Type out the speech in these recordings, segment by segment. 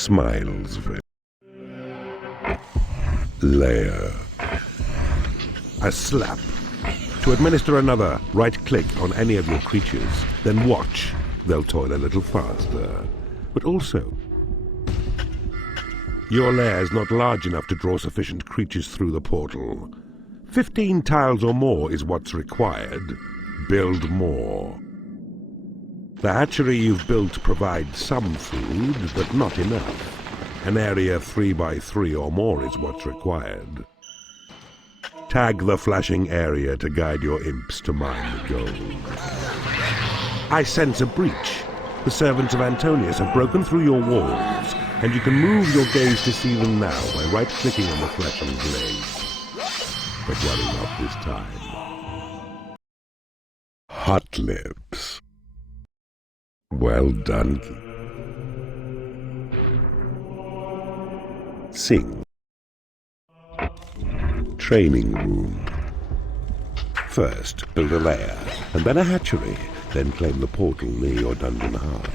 smiles. Layer. A slap. To administer another, right-click on any of your creatures, then watch. They'll toil a little faster. But also, your lair is not large enough to draw sufficient creatures through the portal. 15 tiles or more is what's required. Build more. The hatchery you've built provides some food, but not enough. An area 3 by 3 or more is what's required. Tag the flashing area to guide your imps to mine the gold. I sense a breach. The servants of Antonius have broken through your walls, and you can move your gaze to see them now by right-clicking on the flashing blades. But worry not this time. Hot lips. Well done. Sing. Training room. First, build a lair, and then a hatchery, then claim the portal near your dungeon heart.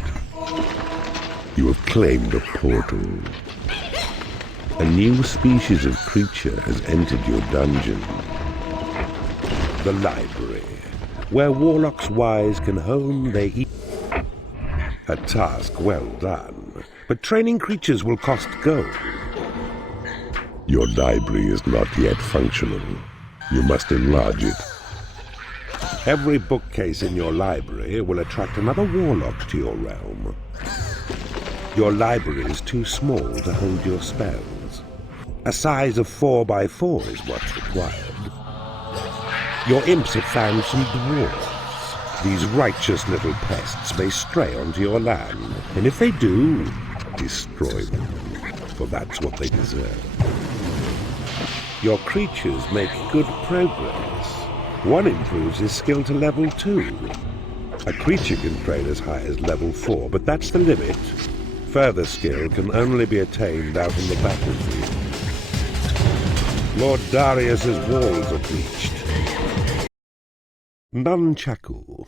You have claimed a portal. A new species of creature has entered your dungeon. The library, where warlocks wise can hone their A task well done, but training creatures will cost gold. Your library is not yet functional. You must enlarge it. Every bookcase in your library will attract another warlock to your realm. Your library is too small to hold your spells. A size of 4 by 4 is what's required. Your imps have found some dwarves. These righteous little pests may stray onto your land, and if they do, destroy them, for that's what they deserve. Your creatures make good progress. One improves his skill to level 2. A creature can train as high as level 4, but that's the limit. Further skill can only be attained out in the battlefield. Lord Darius's walls are breached. Nunchaku.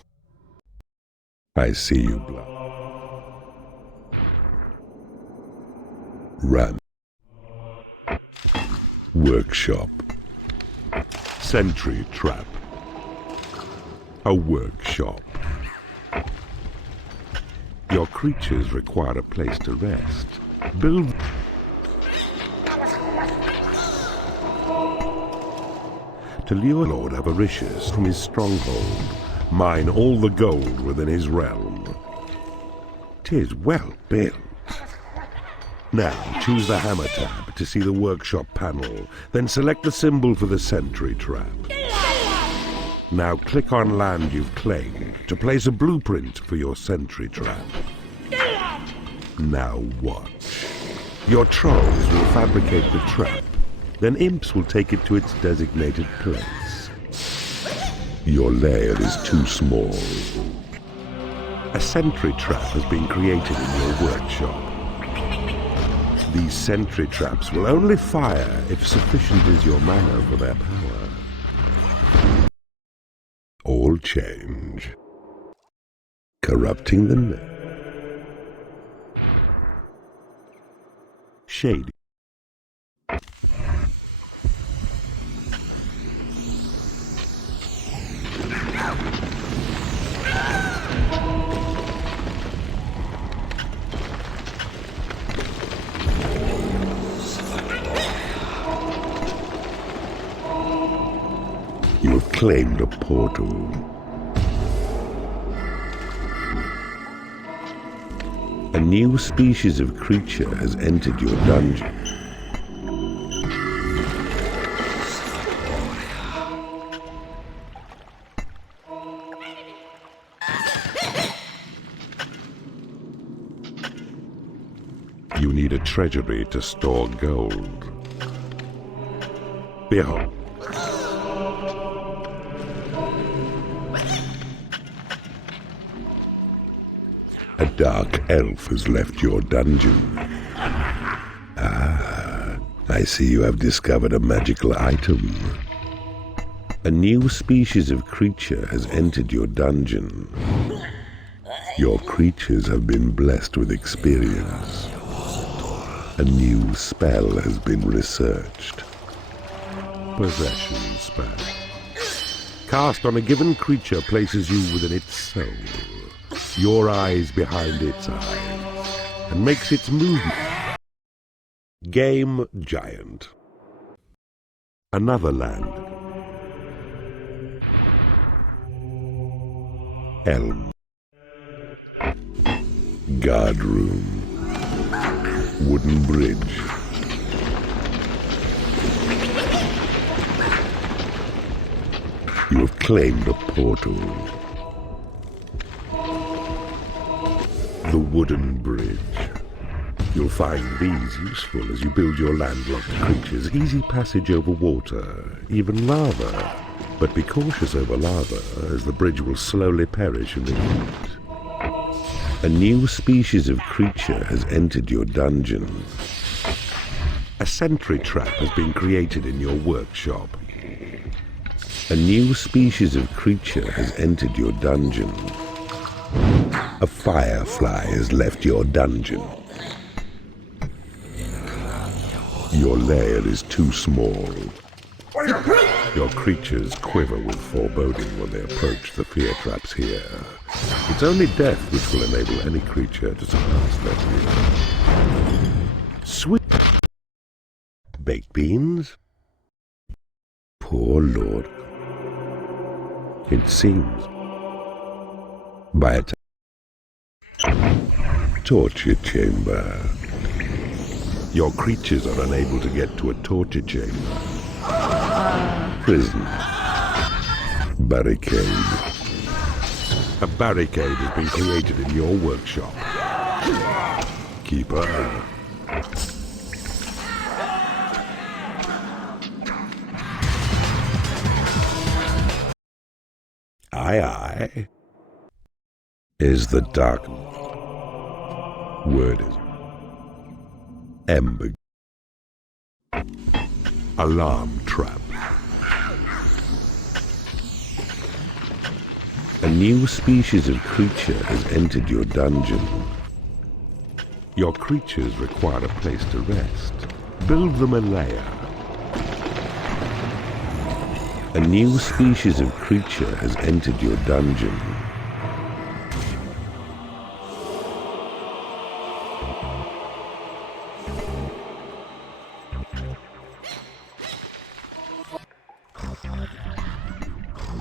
I see you, blood. Run. Workshop. Sentry trap. A workshop. Your creatures require a place to rest. Build. To lure Lord Avaricious from his stronghold, mine all the gold within his realm. 'Tis well built. Now choose the hammer tab to see the workshop panel, then select the symbol for the sentry trap. Now click on land you've claimed to place a blueprint for your sentry trap. Now watch. Your trolls will fabricate the trap, then imps will take it to its designated place. Your lair is too small. A sentry trap has been created in your workshop. These sentry traps will only fire if sufficient is your mana for their power. All change. Corrupting the net. Shady. You have claimed a portal. A new species of creature has entered your dungeon. You need a treasury to store gold. Behold. A dark elf has left your dungeon. Ah, I see you have discovered a magical item. A new species of creature has entered your dungeon. Your creatures have been blessed with experience. A new spell has been researched. Possession spell. Cast on a given creature places you within its soul, your eyes behind its eyes, and makes its movement. Game Giant. Another land. Elm. Guard room. Wooden bridge. You have claimed a portal. The wooden bridge. You'll find these useful as you build your landlocked creatures. Easy passage over water, even lava. But be cautious over lava, as the bridge will slowly perish in the heat. A new species of creature has entered your dungeon. A sentry trap has been created in your workshop. A new species of creature has entered your dungeon. A firefly has left your dungeon. Your lair is too small. Your creatures quiver with foreboding when they approach the fear traps here. It's only death which will enable any creature to surpass their fear. Sweet baked beans? Poor Lord. It seems. By a torture chamber. Your creatures are unable to get to a torture chamber. Prison. Barricade. A barricade has been created in your workshop. Keeper. Aye. Is the dark word is ember. Alarm trap. A new species of creature has entered your dungeon. Your creatures require a place to rest. Build them a lair. A new species of creature has entered your dungeon.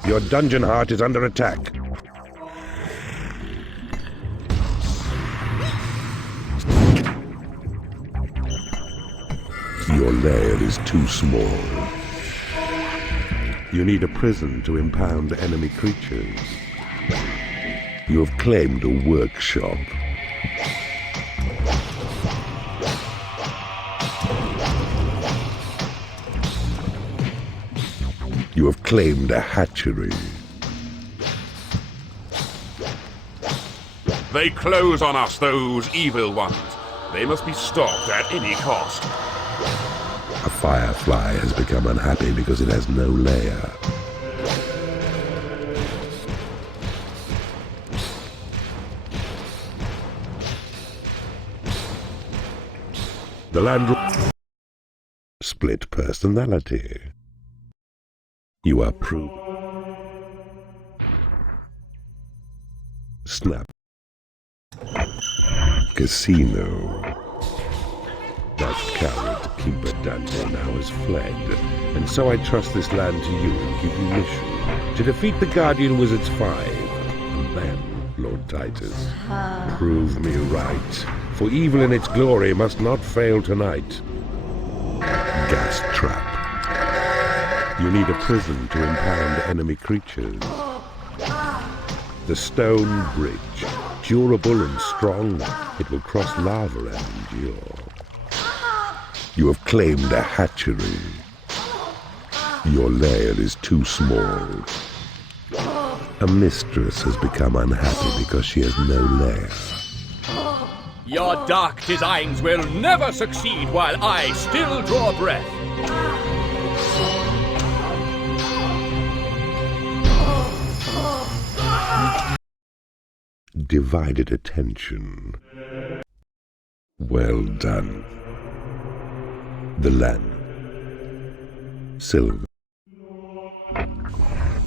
Your dungeon heart is under attack. Your lair is too small. You need a prison to impound enemy creatures. You have claimed a workshop. You have claimed a hatchery. They close on us, those evil ones. They must be stopped at any cost. A firefly has become unhappy because it has no lair. The landlord. Split personality. You are proof. Snap. Casino. That coward keeper Dante now has fled, and so I trust this land to you and give you mission to defeat the Guardian Wizards 5. And then, Lord Titus, prove me right, for evil in its glory must not fail tonight. Gas trap. You need a prison to impound enemy creatures. The stone bridge, durable and strong, it will cross lava and endure. You have claimed a hatchery. Your lair is too small. A mistress has become unhappy because she has no lair. Your dark designs will never succeed while I still draw breath. Divided attention. Well done. The lamp. Silver.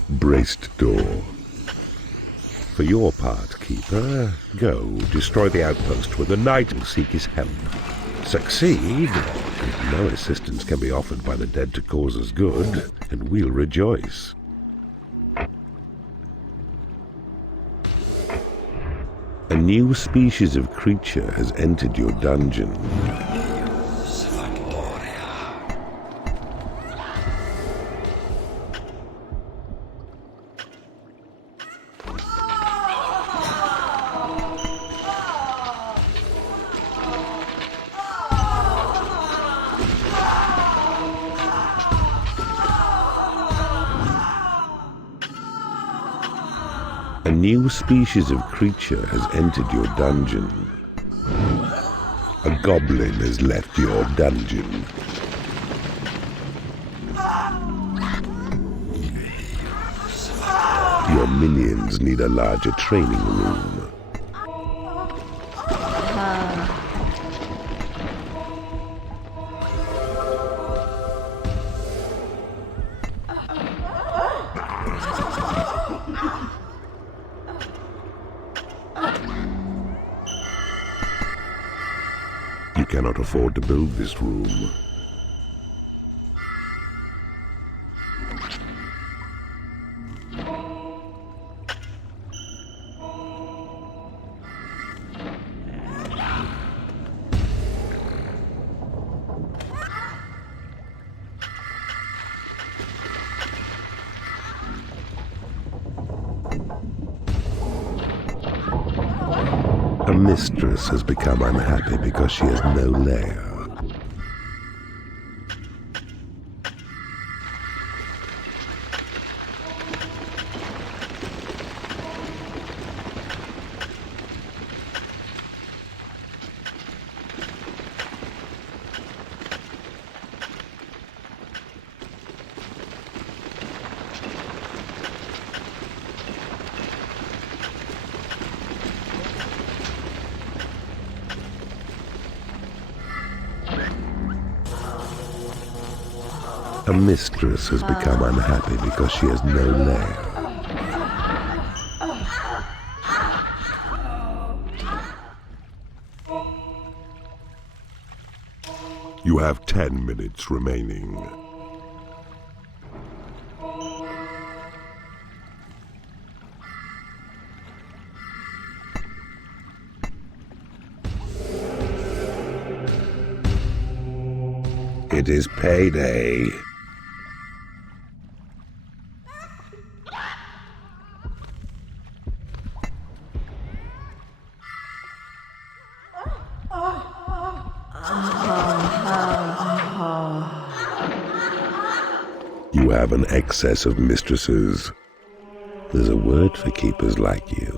Braced door. For your part, Keeper, go destroy the outpost where the knight will seek his help. Succeed, and no assistance can be offered by the dead to cause us good, and we'll rejoice. A new species of creature has entered your dungeon. A new species of creature has entered your dungeon. A goblin has left your dungeon. Your minions need a larger training room. You cannot afford to build this room. A mistress has become unhappy because she has no lair. A mistress has become unhappy because she has no lair. You have 10 minutes remaining. It is payday. You have an excess of mistresses. There's a word for keepers like you.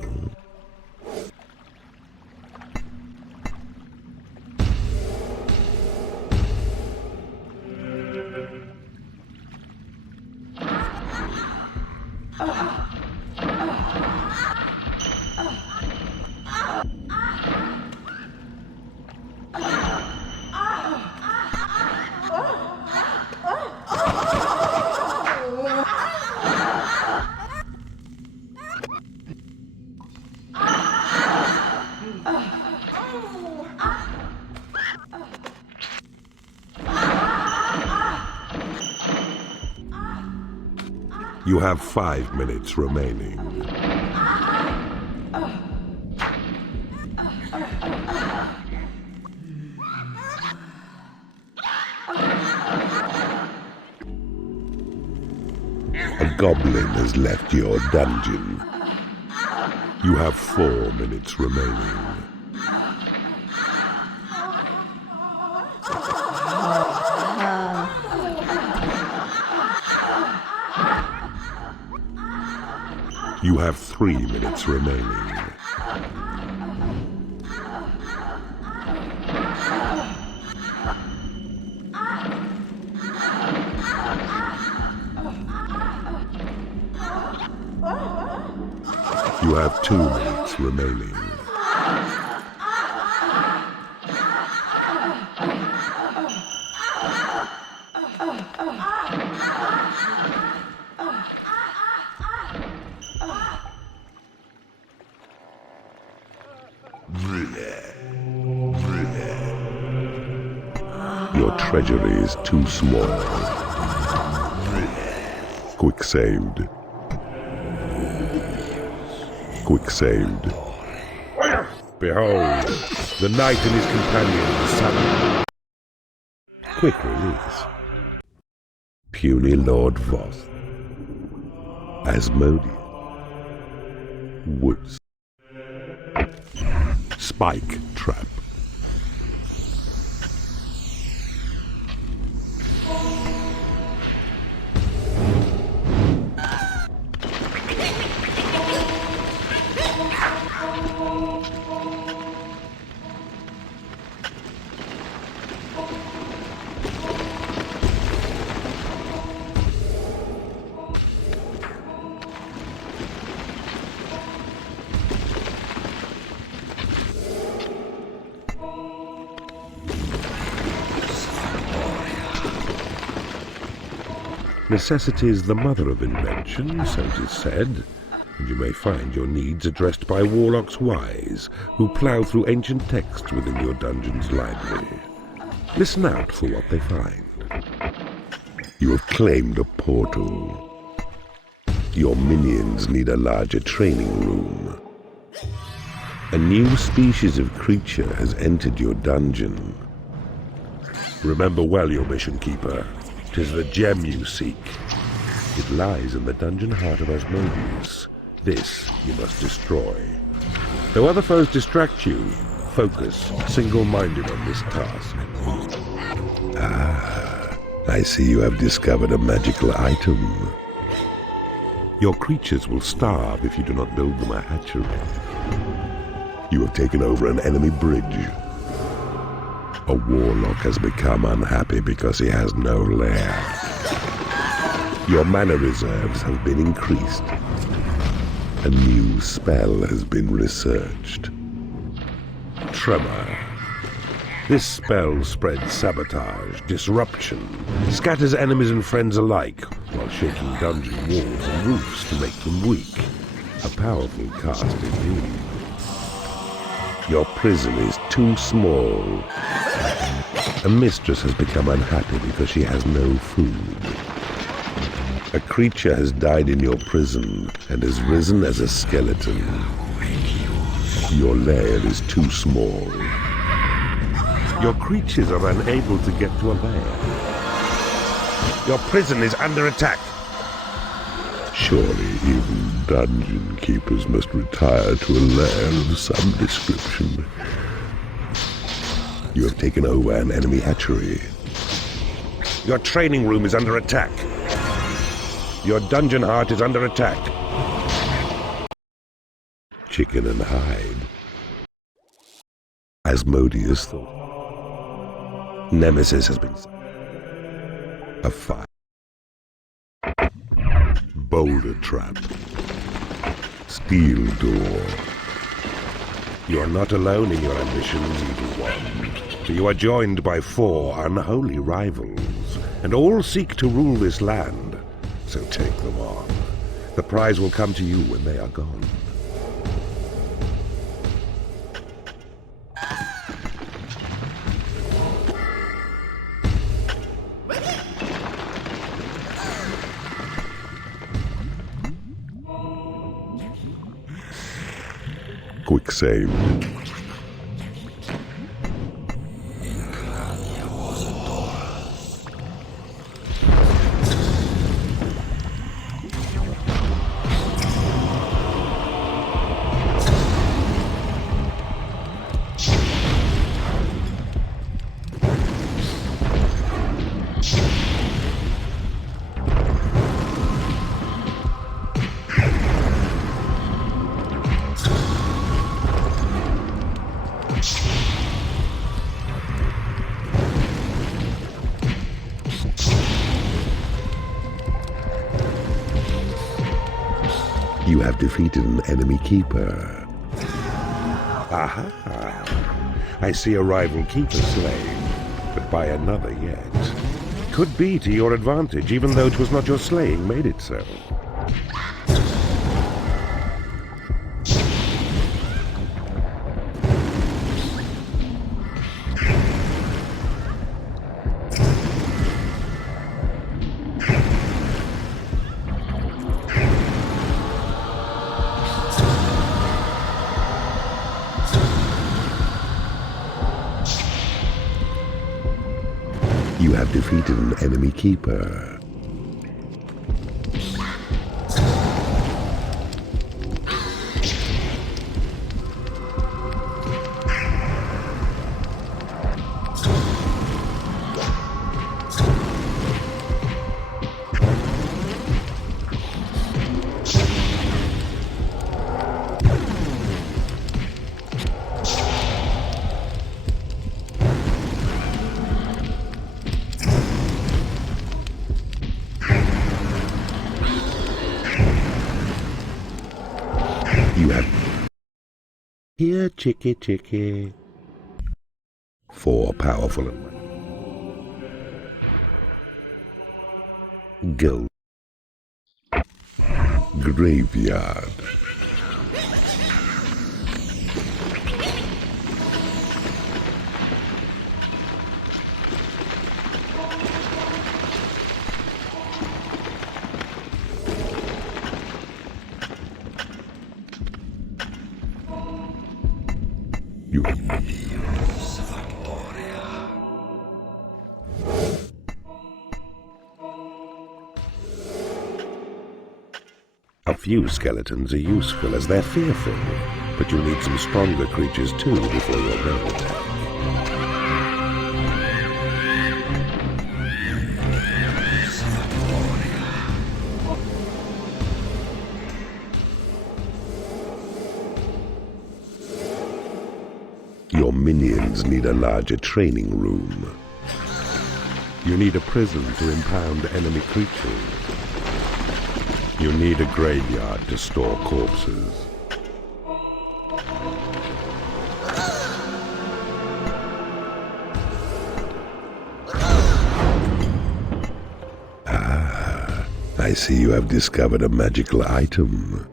You have 5 minutes remaining. A goblin has left your dungeon. You have 4 minutes remaining. You have 3 minutes remaining. You have 2 minutes remaining. Your treasury is too small. Quick saved. Quick saved. Behold, the knight and his companion summoned. Quick release. Puny Lord Voss. Asmodeus. Woods. Spike trap. Necessity is the mother of invention, so it is said, and you may find your needs addressed by warlocks wise, who plough through ancient texts within your dungeon's library. Listen out for what they find. You have claimed a portal. Your minions need a larger training room. A new species of creature has entered your dungeon. Remember well your mission, Keeper. 'Tis the gem you seek. It lies in the dungeon heart of Asmodeus. This you must destroy. Though other foes distract you, focus single-minded on this task. Ah, I see you have discovered a magical item. Your creatures will starve if you do not build them a hatchery. You have taken over an enemy bridge. A warlock has become unhappy because he has no lair. Your mana reserves have been increased. A new spell has been researched. Tremor. This spell spreads sabotage, disruption, scatters enemies and friends alike, while shaking dungeon walls and roofs to make them weak. A powerful cast indeed. Your prison is too small. A mistress has become unhappy because she has no food. A creature has died in your prison and has risen as a skeleton. Your lair is too small. Your creatures are unable to get to a lair. Your prison is under attack. Surely even dungeon keepers must retire to a lair of some description. You have taken over an enemy hatchery. Your training room is under attack. Your dungeon heart is under attack. Chicken and hide. Asmodeus thought. Nemesis has been... A fire. Boulder trap. Steel door. You are not alone in your ambitions, Evil One. You are joined by 4 unholy rivals, and all seek to rule this land. So take them on. The prize will come to you when they are gone. Quick save. You have defeated an enemy keeper. Aha! I see a rival keeper slain, but by another yet. Could be to your advantage, even though 'twas not your slaying made it so. defeated an enemy keeper. You have... Here, chickie, chickie. 4 powerful... Gold. Graveyard. You... A few skeletons are useful as they're fearful, but you'll need some stronger creatures too before your main attack. Your minions need a larger training room. You need a prison to impound enemy creatures. You need a graveyard to store corpses. Ah, I see you have discovered a magical item.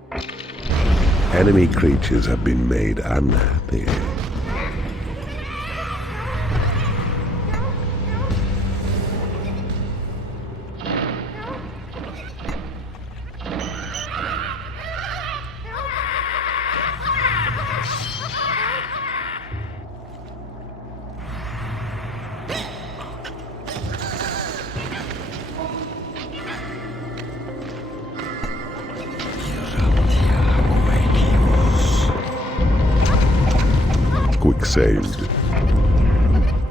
Enemy creatures have been made unhappy. Quick saved.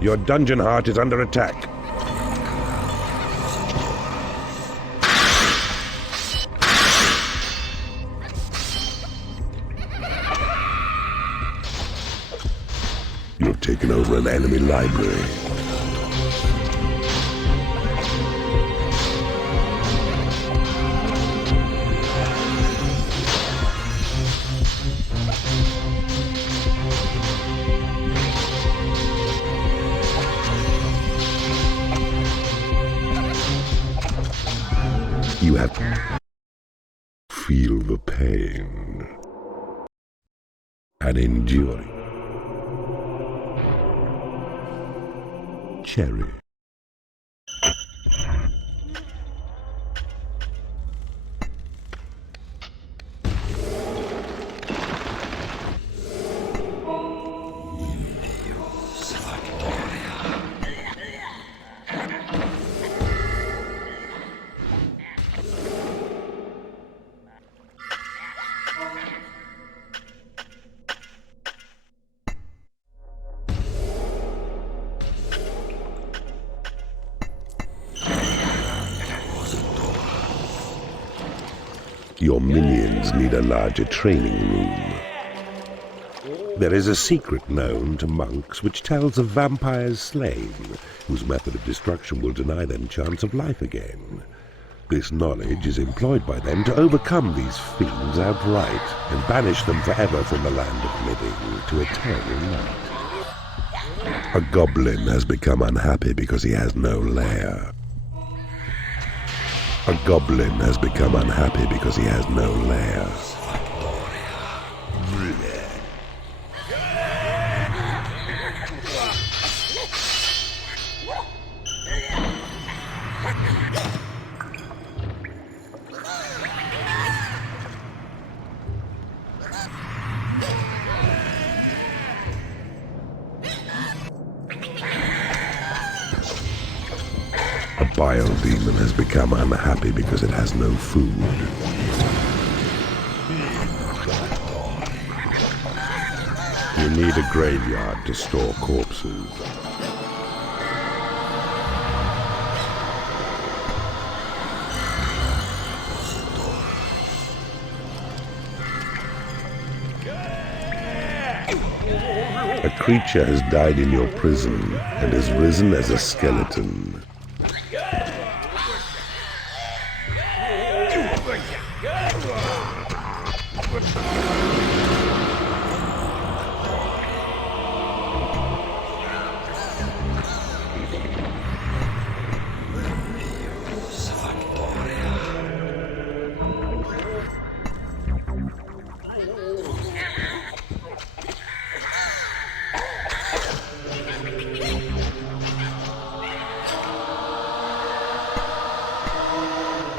Your dungeon heart is under attack. You've taken over an enemy library. You have to feel the pain and endure it. Cherry. Your minions need a larger training room. There is a secret known to monks which tells of vampires slain, whose method of destruction will deny them chance of life again. This knowledge is employed by them to overcome these fiends outright and banish them forever from the land of living to eternal night. A goblin has become unhappy because he has no lair. A goblin has become unhappy because he has no lair. biodemon has become unhappy because it has no food. You need a graveyard to store corpses. A creature has died in your prison and has risen as a skeleton.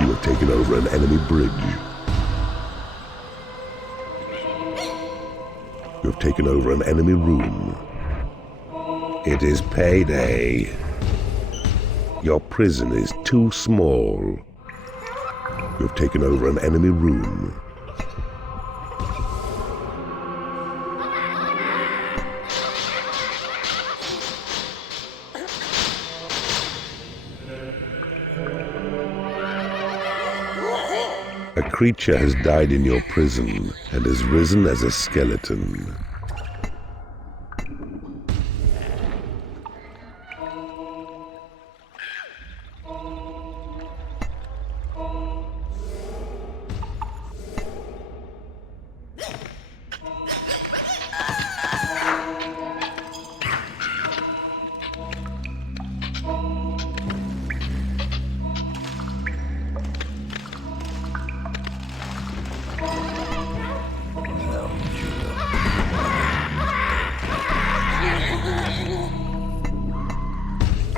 You have taken over an enemy bridge. You have taken over an enemy room. It is payday. Your prison is too small. You have taken over an enemy room. A creature has died in your prison and has risen as a skeleton.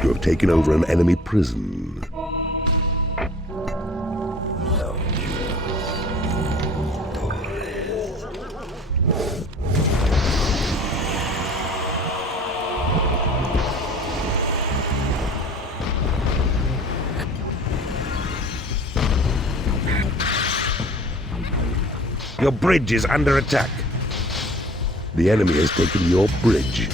You have taken over an enemy prison. Your bridge is under attack. The enemy has taken your bridge.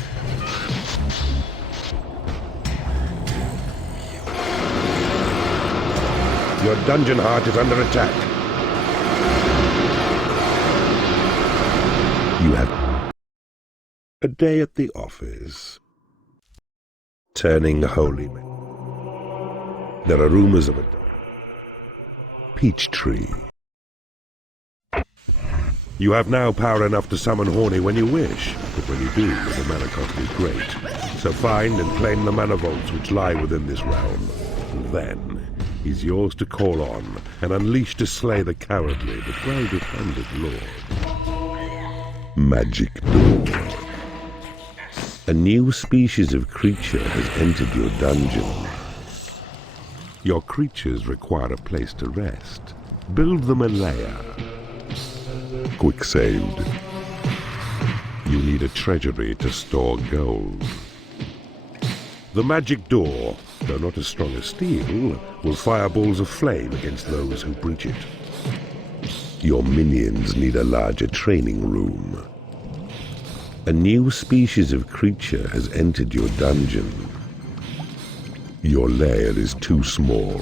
Your dungeon heart is under attack. You have a day at the office. Turning holy men. There are rumors of a peach tree. You have now power enough to summon Horny when you wish, but when you do, the mana cost is great. So find and claim the mana vaults which lie within this realm. And then he's yours to call on and unleash to slay the cowardly but well-defended lord. Magic Door. A new species of creature has entered your dungeon. Your creatures require a place to rest. Build them a lair. Quick saved. You need a treasury to store gold. The magic door, though not as strong as steel, will fire balls of flame against those who breach it. Your minions need a larger training room. A new species of creature has entered your dungeon. Your lair is too small.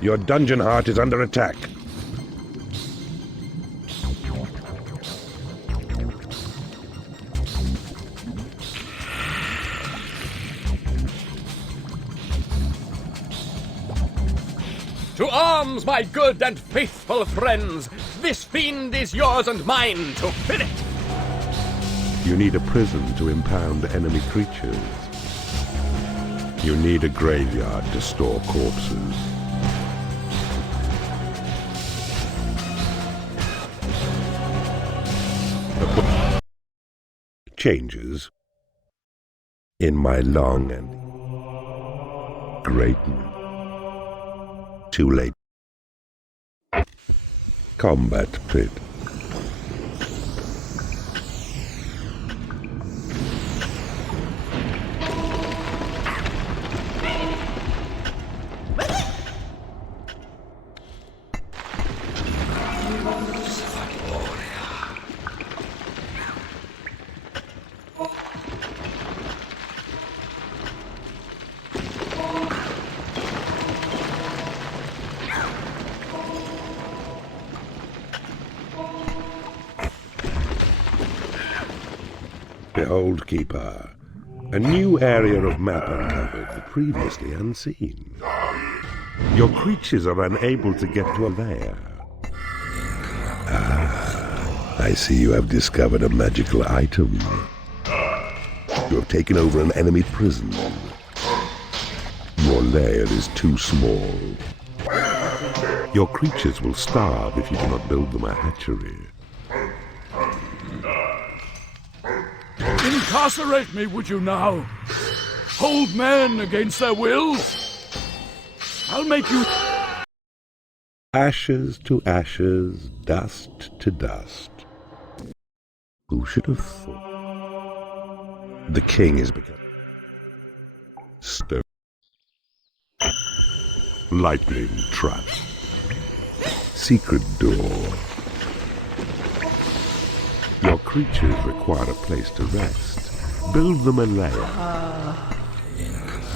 Your dungeon heart is under attack. To arms, my good and faithful friends! This fiend is yours and mine to fill it! You need a prison to impound enemy creatures. You need a graveyard to store corpses. Changes in my long and great. Too late. Combat pit. Behold, Keeper, a new area of map uncovered, previously unseen. Your creatures are unable to get to a lair. Ah, I see you have discovered a magical item. You have taken over an enemy prison. Your lair is too small. Your creatures will starve if you do not build them a hatchery. Incarcerate me, would you now? Hold men against their will? I'll make you... Ashes to ashes, dust to dust. Who should have thought? The king is become stone. Lightning trap. Secret door. Your creatures require a place to rest. Build them a lair.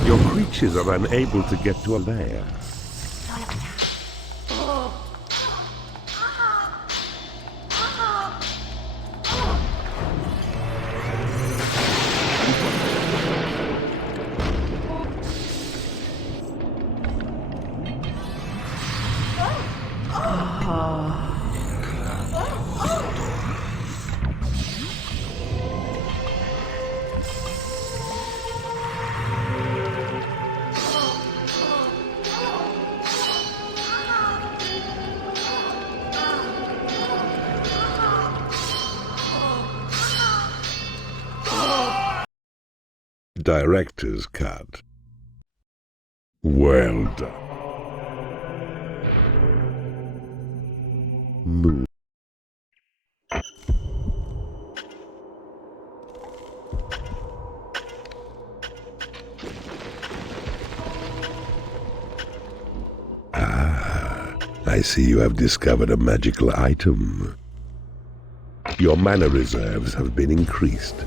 Your creatures are unable to get to a lair. Director's cut. Well done. Move. Ah, I see you have discovered a magical item. Your mana reserves have been increased.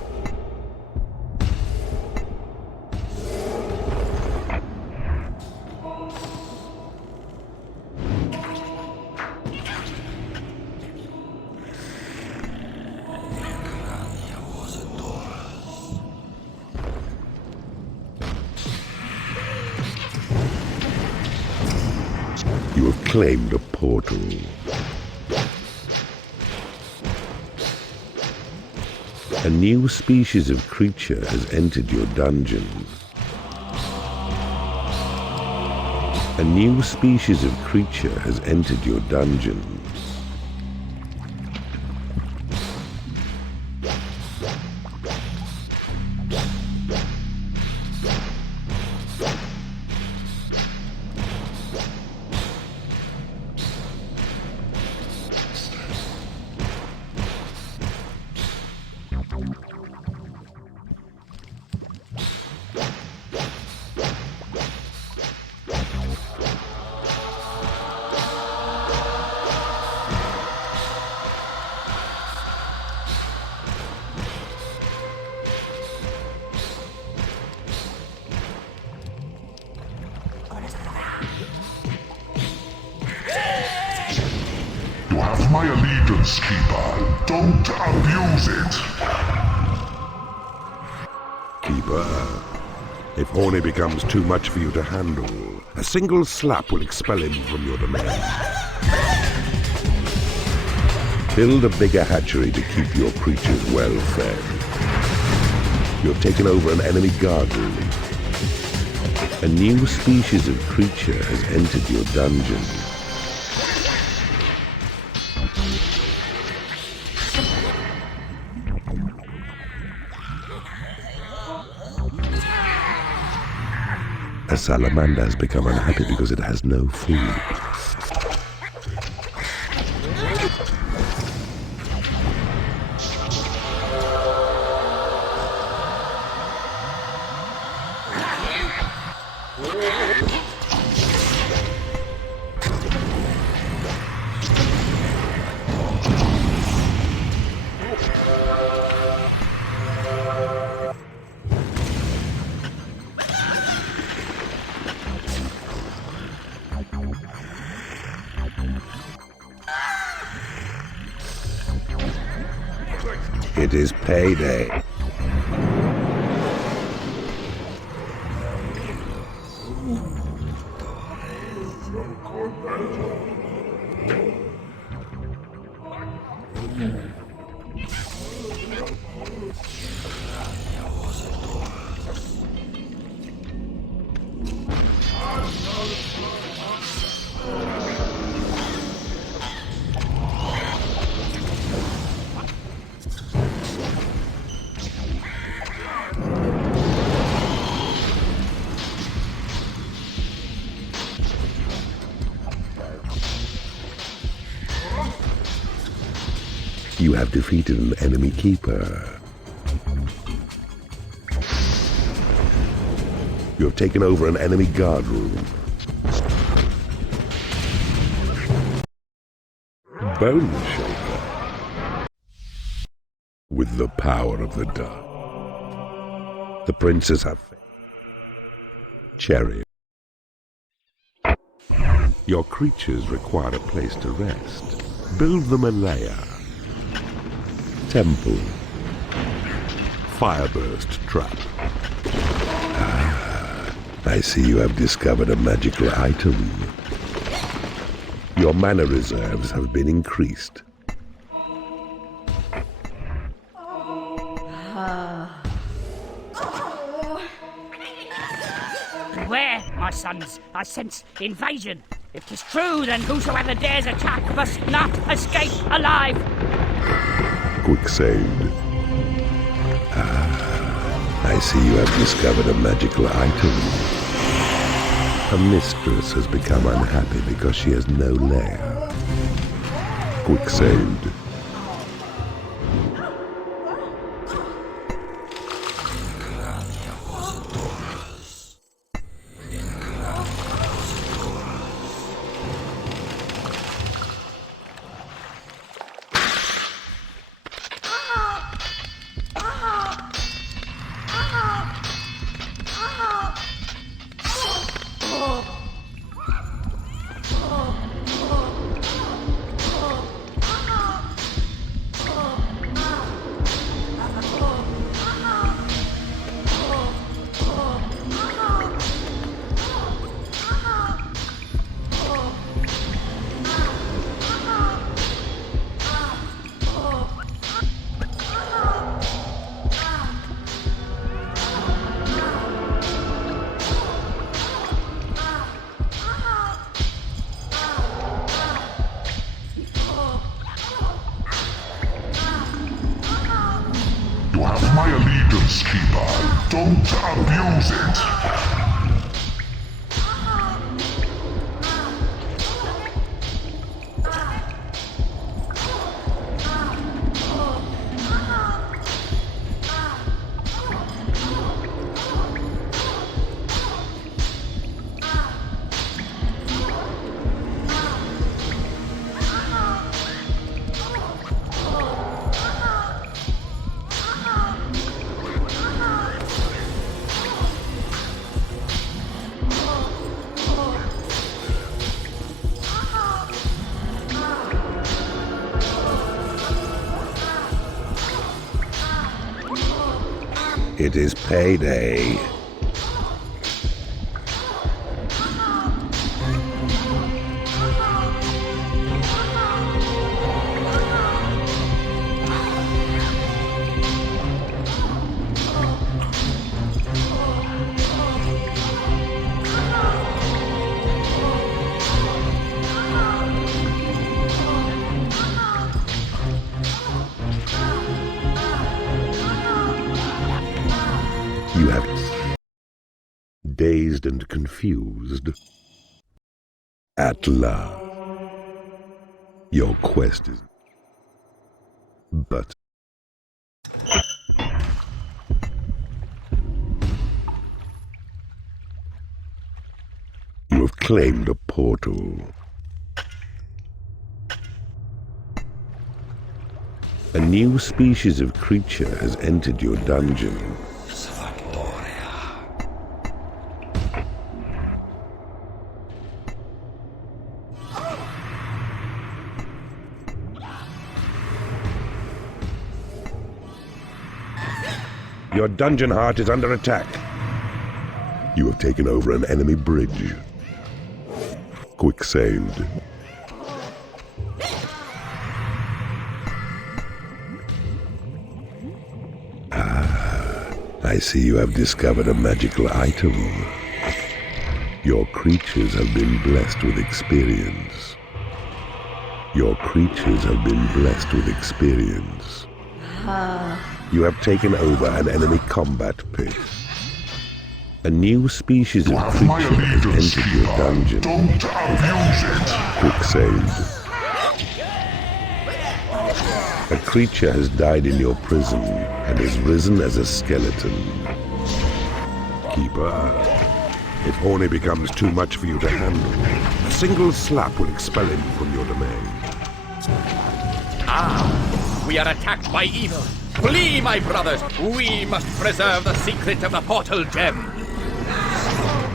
You have claimed a portal. A new species of creature has entered your dungeon. A new species of creature has entered your dungeon. You have my allegiance, Keeper. Don't abuse it. Keeper, if Horny becomes too much for you to handle, a single slap will expel him from your domain. Build a bigger hatchery to keep your creatures well fed. You have taken over an enemy garden. A new species of creature has entered your dungeon. A salamander has become unhappy because it has no food. It is payday. You have defeated an enemy keeper. You have taken over an enemy guard room. Bone Shaker. With the power of the dark. The princes have faith. Cherry. Your creatures require a place to rest. Build them a lair. Temple. Fireburst trap. Ah, I see you have discovered a magical item. Your mana reserves have been increased. Beware, my sons, I sense invasion. If 'tis true, then whosoever dares attack must not escape alive. Quicksand. Ah, I see you have discovered a magical item. A mistress has become unhappy because she has no lair. Quicksand. You have my allegiance, Keeper. Don't abuse it. It is payday. You have dazed and confused. At last, your quest is but you have claimed a portal. A new species of creature has entered your dungeon. Your dungeon heart is under attack. You have taken over an enemy bridge. Quick saved. I see you have discovered a magical item. Your creatures have been blessed with experience. Your creatures have been blessed with experience. You have taken over an enemy combat pit. A new species of creature has entered your dungeon. Don't abuse it! Quick save. A creature has died in your prison and has risen as a skeleton. Keeper, if Horny becomes too much for you to handle, a single slap will expel him from your domain. We are attacked by evil. Flee, my brothers! We must preserve the secret of the portal gem.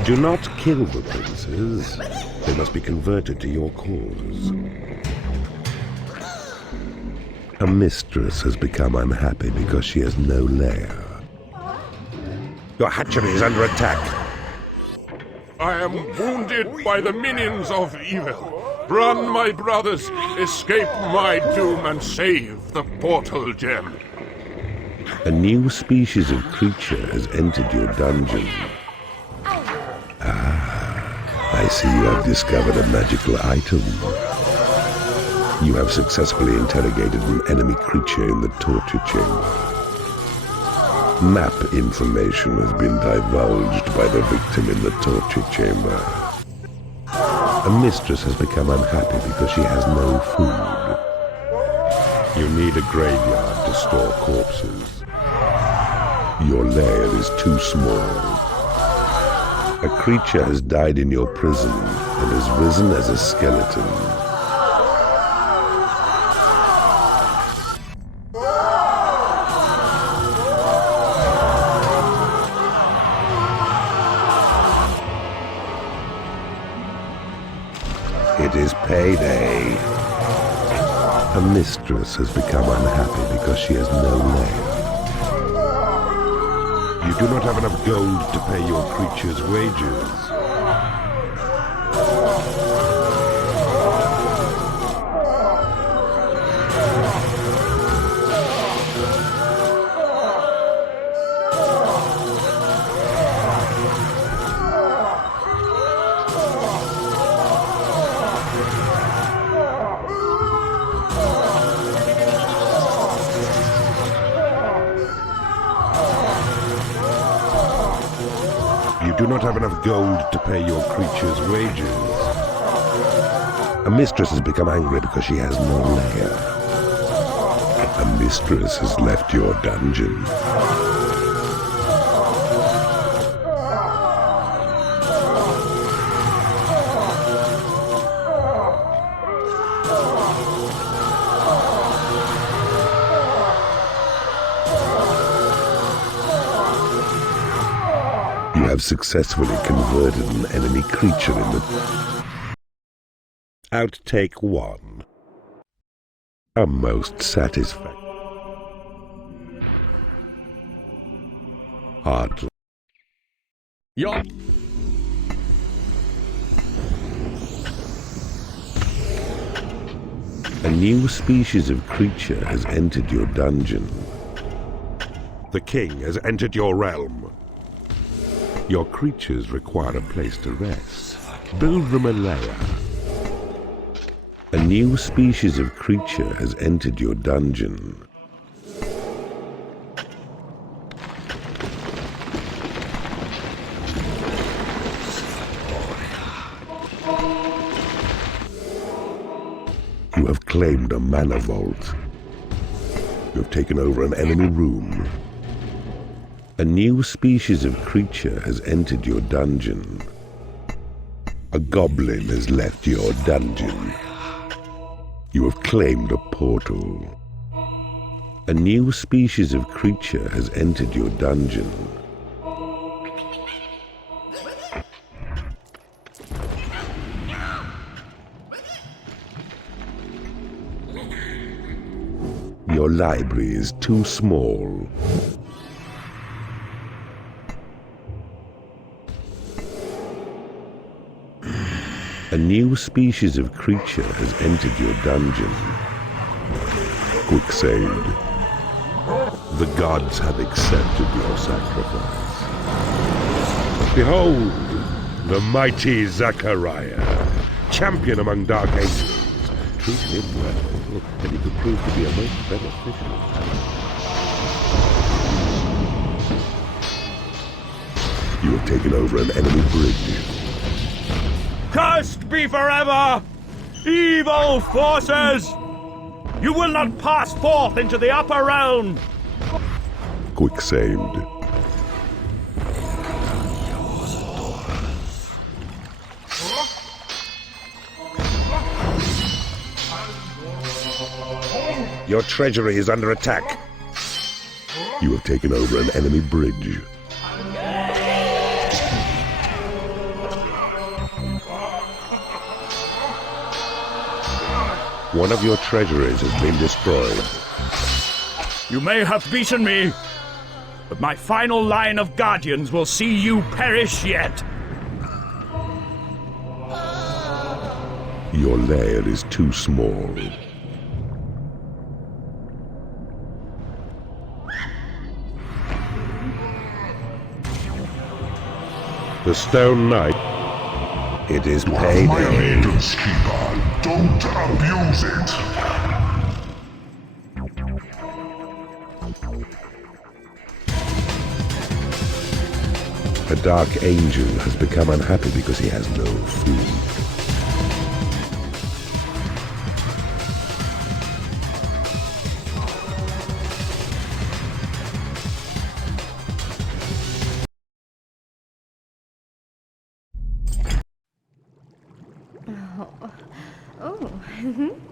Do not kill the princes. They must be converted to your cause. A mistress has become unhappy because she has no lair. Your hatchery is under attack. I am wounded by the minions of evil. Run, my brothers, escape my doom and save the portal gem. A new species of creature has entered your dungeon. I see you have discovered a magical item. You have successfully interrogated an enemy creature in the torture chamber. Map information has been divulged by the victim in the torture chamber. A mistress has become unhappy because she has no food. You need a graveyard to store corpses. Your lair is too small. A creature has died in your prison and has risen as a skeleton. It is payday. A mistress has become unhappy because she has no lair. You do not have enough gold to pay your creature's wages. You do not have enough gold to pay your creature's wages. A mistress has become angry because she has no lair. A mistress has left your dungeon. You have successfully converted an enemy creature in the... Outtake 1. A most satisfactory. Hardly. Your A new species of creature has entered your dungeon. The king has entered your realm. Your creatures require a place to rest. Build them a lair. A new species of creature has entered your dungeon. You have claimed a mana vault. You have taken over an enemy room. A new species of creature has entered your dungeon. A goblin has left your dungeon. You have claimed a portal. A new species of creature has entered your dungeon. Your library is too small. A new species of creature has entered your dungeon. Quick save. The gods have accepted your sacrifice. Behold, the mighty Zachariah, champion among dark angels. Treat him well, and he could prove to be a most beneficial ally. You have taken over an enemy bridge. Cursed be forever! Evil forces! You will not pass forth into the upper realm! Quick saved. Your treasury is under attack. You have taken over an enemy bridge. One of your treasuries has been destroyed. You may have beaten me, but my final line of guardians will see you perish yet. Your lair is too small. The Stone Knight. It is My payday. allegiance, keeper. Don't abuse it. A dark angel has become unhappy because he has no food. Oh.